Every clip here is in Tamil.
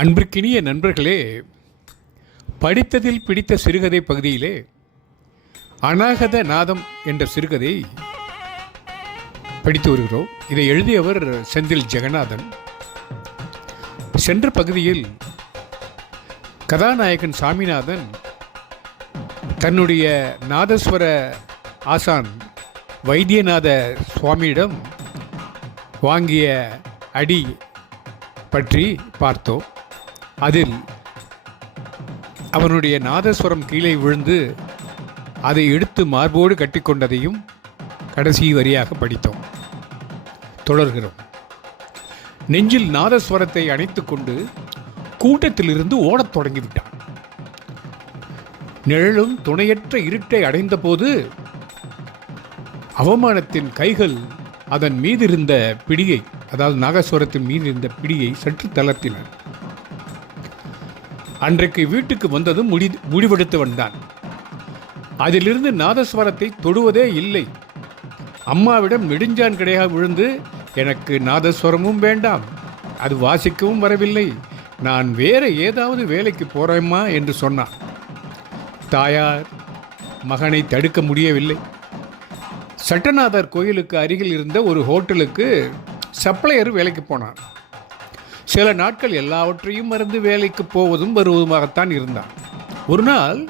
அன்பிற்கினிய நண்பர்களே, படித்ததில் பிடித்த சிறுகதை பகுதியிலே அநாகத நாதம் என்ற சிறுகதை படித்து வருகிறோம். இதை எழுதியவர் செந்தில் ஜெகநாதன். சென்ற பகுதியில் கதாநாயகன் சாமிநாதன் தன்னுடைய நாதஸ்வர ஆசான் வைத்தியநாத சுவாமியிடம் வாங்கிய அடி பற்றி பார்த்தோம். அதில் அவனுடைய நாதஸ்வரம் கீழே விழுந்து அதை எடுத்து மார்போடு கட்டிக்கொண்டதையும் கடைசி வரியாக படித்தோம். தொடர்கிறோம். நெஞ்சில் நாதஸ்வரத்தை அணைத்துக்கொண்டு கூட்டத்திலிருந்து ஓடத் தொடங்கிவிட்டான். நிழலும் துணையற்ற இருட்டை அடைந்தபோது அவமானத்தின் கைகள் அதன் மீது இருந்த பிடியை, அதாவது நாகஸ்வரத்தின் மீது இருந்த பிடியை சற்று தளர்த்தின. அன்றைக்கு வீட்டுக்கு வந்ததும் முடிவெடுத்து வந்தான். அதிலிருந்து நாதஸ்வரத்தை தொடுவதே இல்லை. அம்மாவிடம் நெடுஞ்சான் கிடையாக விழுந்து, எனக்கு நாதஸ்வரமும் வேண்டாம், அது வாசிக்கவும் வரவில்லை, நான் வேற ஏதாவது வேலைக்கு போறேம்மா என்று சொன்னான். தாயார் மகனை தடுக்க முடியவில்லை. சட்டநாதர் கோயிலுக்கு அருகில் இருந்த ஒரு ஹோட்டலுக்கு சப்ளையர் வேலைக்கு போனான். சில நாட்கள் எல்லாவற்றையும் மறந்து வேலைக்கு போவதும் வருவதுமாகத்தான் இருந்தான். ஒரு நாள்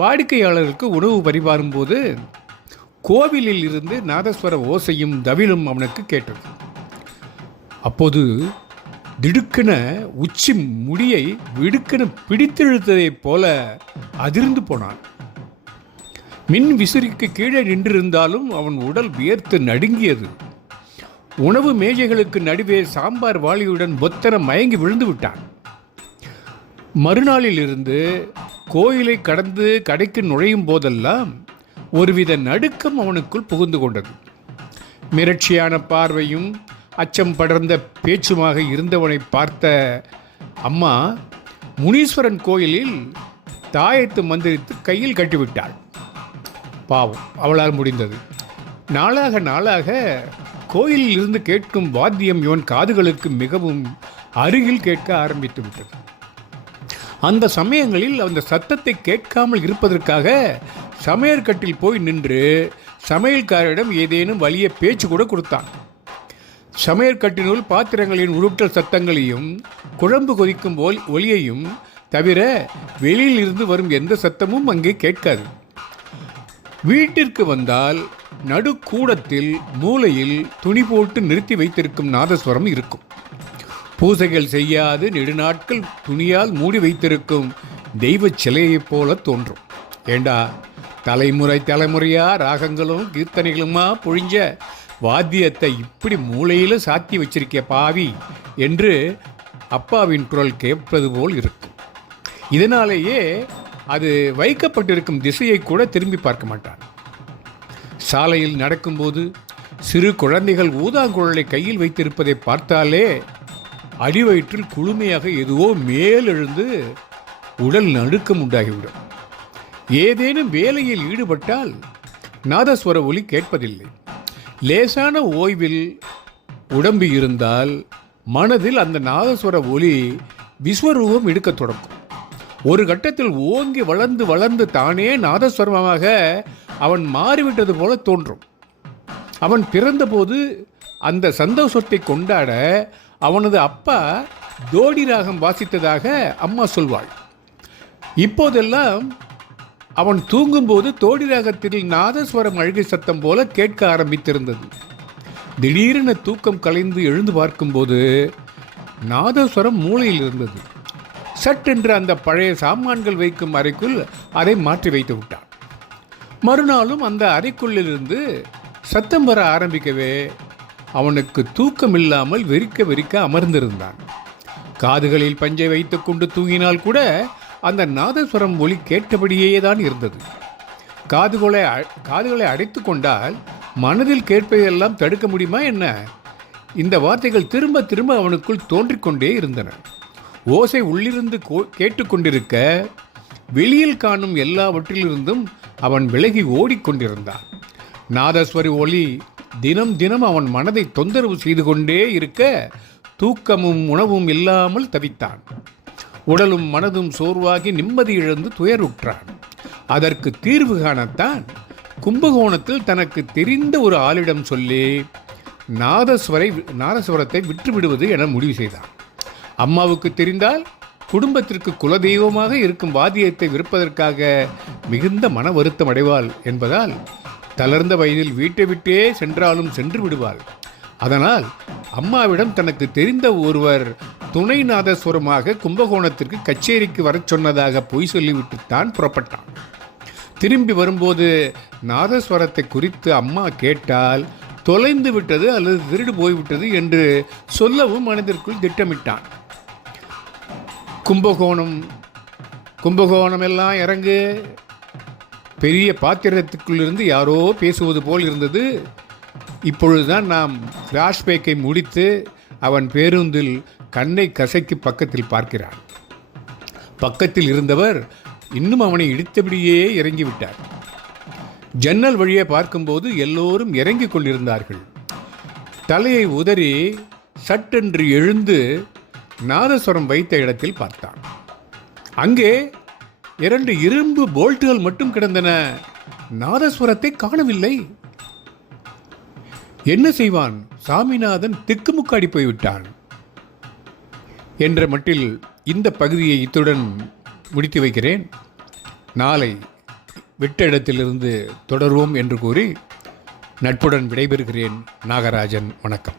வாடிக்கையாளருக்கு உணவு பரிமாறும்போது கோவிலில் இருந்து நாதஸ்வர ஓசையும் தவிலும் அவனுக்கு கேட்டது. அப்போது திடுக்கென உச்சி முடியை விடுக்கென பிடித்தெழுத்ததைப் போல அதிர்ந்து போனான். மின் விசிறிக்கு கீழே நின்றிருந்தாலும் அவன் உடல் வியர்த்து நடுங்கியது. உணவு மேஜைகளுக்கு நடுவே சாம்பார் வாளியுடன் பொத்தன மயங்கி விழுந்து விட்டான். மறுநாளில் இருந்து கோயிலை கடந்து கடைக்கு நுழையும் போதெல்லாம் ஒருவித நடுக்கம் அவனுக்குள் புகுந்து கொண்டது. மிரட்சியான பார்வையும் அச்சம் படர்ந்த பேச்சுமாக இருந்தவனை பார்த்த அம்மா முனீஸ்வரன் கோயிலில் தாயத்து மந்திரித்து கையில் கட்டிவிட்டாள். பாவம், அவளால் முடிந்தது. நாளாக நாளாக கோயிலில் இருந்து கேட்கும் வாத்தியம் இவன் காதுகளுக்கு மிகவும் அருகில் கேட்க ஆரம்பித்து விட்டது. அந்த சமயங்களில் அந்த சத்தத்தை கேட்காமல் இருப்பதற்காக சமையற்கட்டில் போய் நின்று சமையல்காரரிடம் ஏதேனும் வலிய பேச்சு கூட கொடுத்தான். சமையற்கட்டினுள் பாத்திரங்களின் உருட்டல் சத்தங்களையும் குழம்பு கொதிக்கும் ஒலியையும் தவிர வெளியில் இருந்து வரும் எந்த சத்தமும் அங்கே கேட்காது. வீட்டிற்கு வந்தால் நடுக்கூடத்தில் மூலையில் துணி போட்டு நிறுத்தி வைத்திருக்கும் நாதஸ்வரம் இருக்கும். பூசைகள் செய்யாது நெடுநாட்கள் துணியால் மூடி வைத்திருக்கும் தெய்வ சிலையைப் போல தோன்றும். ஏண்டா, தலைமுறை தலைமுறையா ராகங்களும் கீர்த்தனைகளுமா பொழிஞ்ச வாத்தியத்தை இப்படி மூலையில் சாத்தி வச்சிருக்க பாவி என்று அப்பாவின் குரல் கேட்பது போல் இருக்கும். இதனாலேயே அது வைக்கப்பட்டிருக்கும் திசையை கூட திரும்பி பார்க்க மாட்டான். சாலையில் நடக்கும்போது சிறு குழந்தைகள் ஊதாங்குழலை கையில் வைத்திருப்பதை பார்த்தாலே அடிவயிற்றில் குளுமையாக எதுவோ மேலெழுந்து உடல் நடுக்கம் உண்டாகிவிடும். ஏதேனும் வேலையில் ஈடுபட்டால் நாதஸ்வர ஒலி கேட்பதில்லை. லேசான ஓய்வில் உடம்பு இருந்தால் மனதில் அந்த நாதஸ்வர ஒலி விஸ்வரூபம் எடுக்கத் தொடங்கும். ஒரு கட்டத்தில் ஓங்கி வளர்ந்து வளர்ந்து தானே நாதஸ்வரமாக அவன் மாறிவிட்டது போல தோன்றும். அவன் பிறந்தபோது அந்த சந்தோஷத்தை கொண்டாட அவனது அப்பா தோடி ராகம் வாசித்ததாக அம்மா சொல்வாள். இப்போதெல்லாம் அவன் தூங்கும்போது தோடி ராகத்தில் நாதஸ்வரம் அழுகை சத்தம் போல கேட்க ஆரம்பித்திருந்தது. திடீரென தூக்கம் கலைந்து எழுந்து பார்க்கும்போது நாதஸ்வரம் மூளையில் இருந்தது. சட்டென்று அந்த பழைய சாமான்கள் வைக்கும் அறைக்குள் அதை மாற்றி வைத்து விட்டான். மறுநாளும் அந்த அறைக்குள்ளிலிருந்து சத்தம் வர ஆரம்பிக்கவே அவனுக்கு தூக்கம் இல்லாமல் வெறிக்க வெறிக்க அமர்ந்திருந்தான். காதுகளில் பஞ்சை வைத்து கொண்டு தூங்கினால் கூட அந்த நாதஸ்வரம் ஒலி கேட்டபடியே தான் இருந்தது. காதுகளை அடைத்து கொண்டால் மனதில் கேட்பதையெல்லாம் தடுக்க முடியுமா என்ன? இந்த வார்த்தைகள் திரும்ப திரும்ப அவனுக்குள் தோன்றிக்கொண்டே இருந்தன. ஓசை உள்ளிருந்து கேட்டுக்கொண்டிருக்க வெளியில் காணும் எல்லாவற்றிலிருந்தும் அவன் விலகி ஓடிக்கொண்டிருந்தான். நாதஸ்வரி ஒலி தினம் தினம் அவன் மனதை தொந்தரவு செய்து கொண்டே இருக்க தூக்கமும் உணவும் இல்லாமல் தவித்தான். உடலும் மனதும் சோர்வாகி நிம்மதி இழந்து துயருற்றான். அதற்கு தீர்வு காணத்தான் கும்பகோணத்தில் தனக்கு தெரிந்த ஒரு ஆளிடம் சொல்லி நாதஸ்வரத்தை விற்றுவிடுவது என முடிவு செய்தான். அம்மாவுக்கு தெரிந்தால் குடும்பத்திற்கு குலதெய்வமாக இருக்கும் வாத்தியத்தை விற்பதற்காக மிகுந்த மன வருத்தம் அடைவாள் என்பதால் தளர்ந்த வயதில் வீட்டை விட்டே சென்றாலும் சென்று விடுவாள். அதனால் அம்மாவிடம் தனக்கு தெரிந்த ஒருவர் துணை நாதஸ்வரமாக கும்பகோணத்திற்கு கச்சேரிக்கு வரச் சொன்னதாக பொய் சொல்லிவிட்டுத்தான் புறப்பட்டான். திரும்பி வரும்போது நாதஸ்வரத்தை குறித்து அம்மா கேட்டால் தொலைந்து விட்டது அல்லது திருடு போய்விட்டது என்று சொல்லவும் மனதிற்குள் திட்டமிட்டான். கும்பகோணம் எல்லாம் இறங்கு. பெரிய பாத்திரத்துக்குள்ளிருந்து யாரோ பேசுவது போல் இருந்தது. இப்பொழுதுதான் நாம் ஃப்ளாஷ்பேக்கை முடித்து அவன் பேருந்தில் கண்ணை கசைக்கு பக்கத்தில் பார்க்கிறான். பக்கத்தில் இருந்தவர் இன்னும் அவனை இடித்தபடியே இறங்கிவிட்டார். ஜன்னல் வழியே பார்க்கும்போது எல்லோரும் இறங்கிக் கொண்டிருந்தார்கள். தலையை உதறி சட்டென்று எழுந்து நாதஸ்வரம் வைத்த இடத்தில் பார்த்தான். அங்கே 2 இரும்பு போல்ட்டுகள் மட்டும் கிடந்தன. நாதஸ்வரத்தை காணவில்லை. என்ன செய்வான்? சாமிநாதன் திக்குமுக்காடி போய்விட்டான் என்ற மட்டில் இந்த பகுதியை இத்துடன் முடித்து வைக்கிறேன். நாளை விட்ட இடத்திலிருந்து தொடர்வோம் என்று கூறி நட்புடன் விடைபெறுகிறேன். நாகராஜன். வணக்கம்.